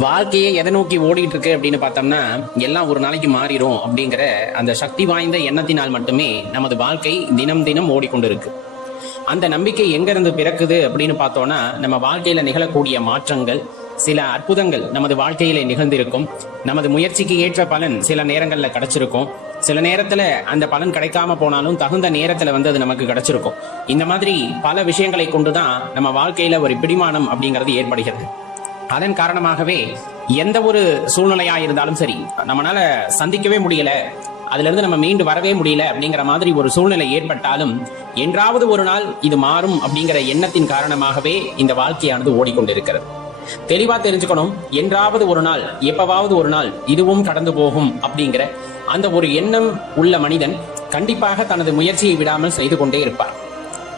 வாழ்க்கையை எதை நோக்கி ஓடிட்டு இருக்கு அப்படின்னு பார்த்தோம்னா எல்லாம் ஒரு நாளைக்கு மாறிடும் அப்படிங்கிற அந்த சக்தி வாய்ந்த எண்ணத்தினால் மட்டுமே நமது வாழ்க்கை தினம் தினம் ஓடிக்கொண்டு இருக்கு. அந்த நம்பிக்கை எங்க இருந்து பிறக்குது அப்படின்னு பார்த்தோம்னா நம்ம வாழ்க்கையில நிகழக்கூடிய மாற்றங்கள், சில அற்புதங்கள் நமது வாழ்க்கையில நிகழ்ந்திருக்கும். நமது முயற்சிக்கு ஏற்ற பலன் சில நேரங்கள்ல கிடைச்சிருக்கும். சில நேரத்துல அந்த பலன் கிடைக்காம போனாலும் தகுந்த நேரத்துல அது நமக்கு கிடைச்சிருக்கும். இந்த மாதிரி பல விஷயங்களை கொண்டுதான் நம்ம வாழ்க்கையில ஒரு பிடிமானம் அப்படிங்கிறது ஏற்படுகிறது. அதன் காரணமாகவே எந்த ஒரு சூழ்நிலையா இருந்தாலும் சரி, நம்மளால சந்திக்கவே முடியல, அதுல இருந்து நம்ம மீண்டு வரவே முடியல அப்படிங்கிற மாதிரி ஒரு சூழ்நிலை ஏற்பட்டாலும் என்றாவது ஒரு நாள் இது மாறும் அப்படிங்கிற எண்ணத்தின் காரணமாகவே இந்த வாழ்க்கையானது ஓடிக்கொண்டிருக்கிறது. தெளிவா தெரிஞ்சுக்கணும், என்றாவது ஒரு நாள், எப்பவாவது ஒரு நாள் இதுவும் கடந்து போகும் அப்படிங்கிற அந்த ஒரு எண்ணம் உள்ள மனிதன் கண்டிப்பாக தனது முயற்சியை விடாமல் செய்து கொண்டே இருப்பார்.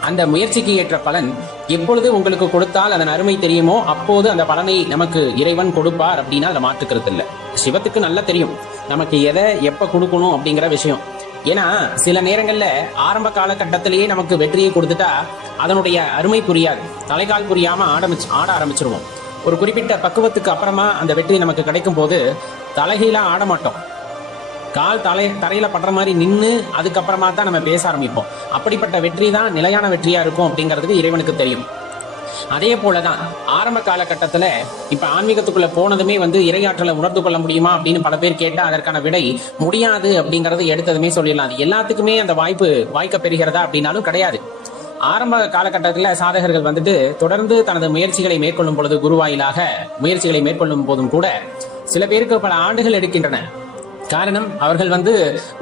அந்த முயற்சிக்கு ஏற்ற பலன் எப்பொழுது உங்களுக்கு கொடுத்தால் அதன் அருமை தெரியுமோ அப்போது அந்த பலனை நமக்கு இறைவன் கொடுப்பார் அப்படின்னா அதை மாற்றுக்கிறது இல்லை. சிவத்துக்கு நல்லா தெரியும் நமக்கு எதை எப்ப கொடுக்கணும் அப்படிங்கிற விஷயம். ஏன்னா சில நேரங்கள்ல ஆரம்ப காலகட்டத்திலேயே நமக்கு வெற்றியை கொடுத்துட்டா அதனுடைய அருமை புரியாது, தலைகால் புரியாம ஆட ஆரம்பிச்சிருவோம். ஒரு குறிப்பிட்ட பக்குவத்துக்கு அப்புறமா அந்த வெற்றி நமக்கு கிடைக்கும் போது தலைகீழா ஆட மாட்டோம், கால் தரையில படுற மாதிரி நின்று அதுக்கப்புறமா தான் நம்ம பேச ஆரம்பிப்போம். அப்படிப்பட்ட வெற்றி தான் நிலையான வெற்றியா இருக்கும் அப்படிங்கிறதுக்கு இறைவனுக்கு தெரியும். அதே போலதான் ஆரம்ப காலகட்டத்துல இப்ப ஆன்மீகத்துக்குள்ள போனதுமே இறையாற்றலை உணர்ந்து கொள்ள முடியுமா அப்படின்னு பல பேர் கேட்டா அதற்கான விடை முடியாது அப்படிங்கறது எடுத்ததுமே சொல்லிடலாம். அது எல்லாத்துக்குமே அந்த வாய்க்க பெறுகிறதா அப்படின்னாலும் கிடையாது. ஆரம்ப காலகட்டத்தில் சாதகர்கள் தொடர்ந்து தனது முயற்சிகளை மேற்கொள்ளும் பொழுது, குருவாயிலாக முயற்சிகளை மேற்கொள்ளும் போதும் கூட சில பேருக்கு பல ஆண்டுகள் எடுக்கின்றன. காரணம், அவர்கள்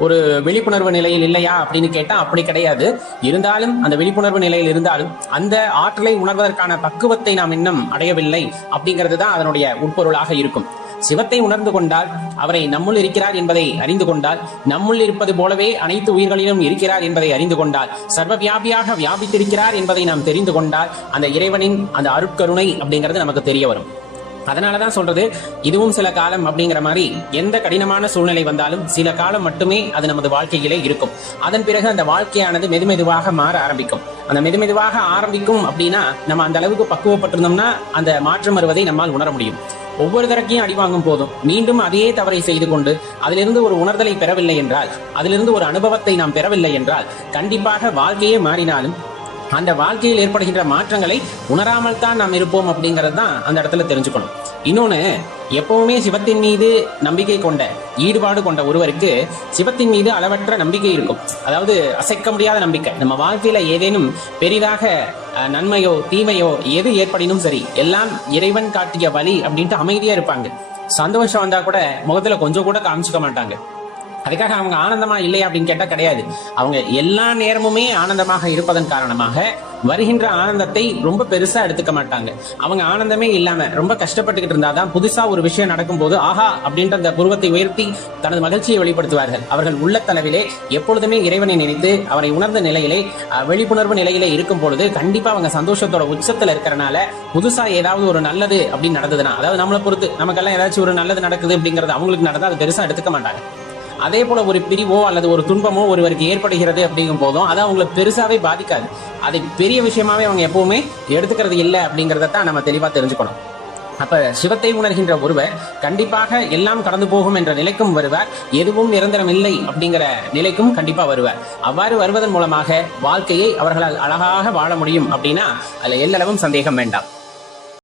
ஒரு விழிப்புணர்வு நிலையில் இல்லையா அப்படின்னு கேட்டா அப்படி கிடையாது. இருந்தாலும் அந்த விழிப்புணர்வு நிலையில் இருந்தாலும் அந்த ஆற்றலை உணர்வதற்கான பக்குவத்தை நாம் இன்னும் அடையவில்லை அப்படிங்கிறது தான் அதனுடைய உட்பொருளாக இருக்கும். சிவத்தை உணர்ந்து கொண்டால், அவரை நம்முள் இருக்கிறார் என்பதை அறிந்து கொண்டால், நம்முள் இருப்பது போலவே அனைத்து உயிர்களிலும் இருக்கிறார் என்பதை அறிந்து கொண்டால், சர்வ வியாபியாக வியாபித்திருக்கிறார் என்பதை நாம் தெரிந்து கொண்டால் அந்த இறைவனின் அந்த அருட்கருணை அப்படிங்கிறது நமக்கு தெரிய வரும். அதனாலதான் சொல்றது, இதுவும் சில காலம் அப்படிங்கிற மாதிரி எந்த கடினமான சூழ்நிலை வந்தாலும் சில காலம் மட்டுமே அது நமது வாழ்க்கையிலே இருக்கும். அதன் பிறகு அந்த வாழ்க்கையானது மெதுமெதுவாக மாற ஆரம்பிக்கும். அந்த மெதுமெதுவாக ஆரம்பிக்கும் அப்படின்னா நம்ம அந்த அளவுக்கு பக்குவப்பட்டிருந்தோம்னா அந்த மாற்றம் வருவதை நம்மால் உணர முடியும். ஒவ்வொரு தரக்கையும் அடி வாங்கும் போதும் மீண்டும் அதே தவறை செய்து கொண்டு அதிலிருந்து ஒரு உணர்தலை பெறவில்லை என்றால், அதிலிருந்து ஒரு அனுபவத்தை நாம் பெறவில்லை என்றால் கண்டிப்பாக வாழ்க்கையே மாறினாலும் அந்த வாழ்க்கையில் ஏற்படுகின்ற மாற்றங்களை உணராமல் தான் நாம் இருப்போம் அப்படிங்கிறது தான் அந்த இடத்துல தெரிஞ்சுக்கணும். இன்னொன்னு, எப்பவுமே சிவத்தின் மீது நம்பிக்கை கொண்ட, ஈடுபாடு கொண்ட ஒருவருக்கு சிவத்தின் மீது அளவற்ற நம்பிக்கை இருக்கும். அதாவது அசைக்க முடியாத நம்பிக்கை. நம்ம வாழ்க்கையில ஏதேனும் பெரிதாக நன்மையோ தீமையோ எது ஏற்படினும் சரி, எல்லாம் இறைவன் காட்டிய வழி அப்படின்ட்டு அமைதியா இருப்பாங்க. சந்தோஷம் வந்தா கூட முகத்துல கொஞ்சம் கூட காமிச்சுக்க மாட்டாங்க. அதுக்காக அவங்க ஆனந்தமா இல்லையா அப்படின்னு கேட்டா கிடையாது. அவங்க எல்லா நேரமுமே ஆனந்தமாக இருப்பதன் காரணமாக வருகின்ற ஆனந்தத்தை ரொம்ப பெருசா எடுத்துக்க மாட்டாங்க. அவங்க ஆனந்தமே இல்லாம ரொம்ப கஷ்டப்பட்டுக்கிட்டு இருந்தாதான் புதுசா ஒரு விஷயம் நடக்கும் போது ஆஹா அப்படின்ற அந்த புருவத்தை உயர்த்தி தனது மகிழ்ச்சியை வெளிப்படுத்துவார்கள். அவர்கள் உள்ளத்தளவிலே எப்பொழுதுமே இறைவனை நினைத்து அவரை உணர்ந்த நிலையிலே, விழிப்புணர்வு நிலையிலே இருக்கும் பொழுது கண்டிப்பா அவங்க சந்தோஷத்தோட உச்சத்துல இருக்கிறனால புதுசா ஏதாவது ஒரு நல்லது அப்படின்னு நடந்ததுன்னா, அதாவது நம்மளை பொறுத்து நமக்கெல்லாம் ஏதாச்சும் ஒரு நல்லது நடக்குது அப்படிங்கறது அவங்களுக்கு நடந்தா அது பெருசா எடுத்துக்க மாட்டாங்க. அதே போல ஒரு பிரிவோ அல்லது ஒரு துன்பமோ ஒருவருக்கு ஏற்படுகிறது அப்படிங்கும் போதும் அது அவங்களை பெருசாவே பாதிக்காது. அதை பெரிய விஷயமாவே அவங்க எப்பவுமே எடுத்துக்கிறது இல்லை அப்படிங்கறதான் நம்ம தெளிவா தெரிஞ்சுக்கணும். அப்ப சிவத்தை உணர்கின்ற ஒருவர் கண்டிப்பாக எல்லாம் கடந்து போகும் என்ற நிலைக்கும் வருவார், எதுவும் நிரந்தரம் இல்லை அப்படிங்கிற நிலைக்கும் கண்டிப்பா வருவார். அவ்வாறு வருவதன் மூலமாக வாழ்க்கையை அவர்களால் அழகாக வாழ முடியும் அப்படின்னா அதுல எல்லளவும் சந்தேகம் வேண்டாம்.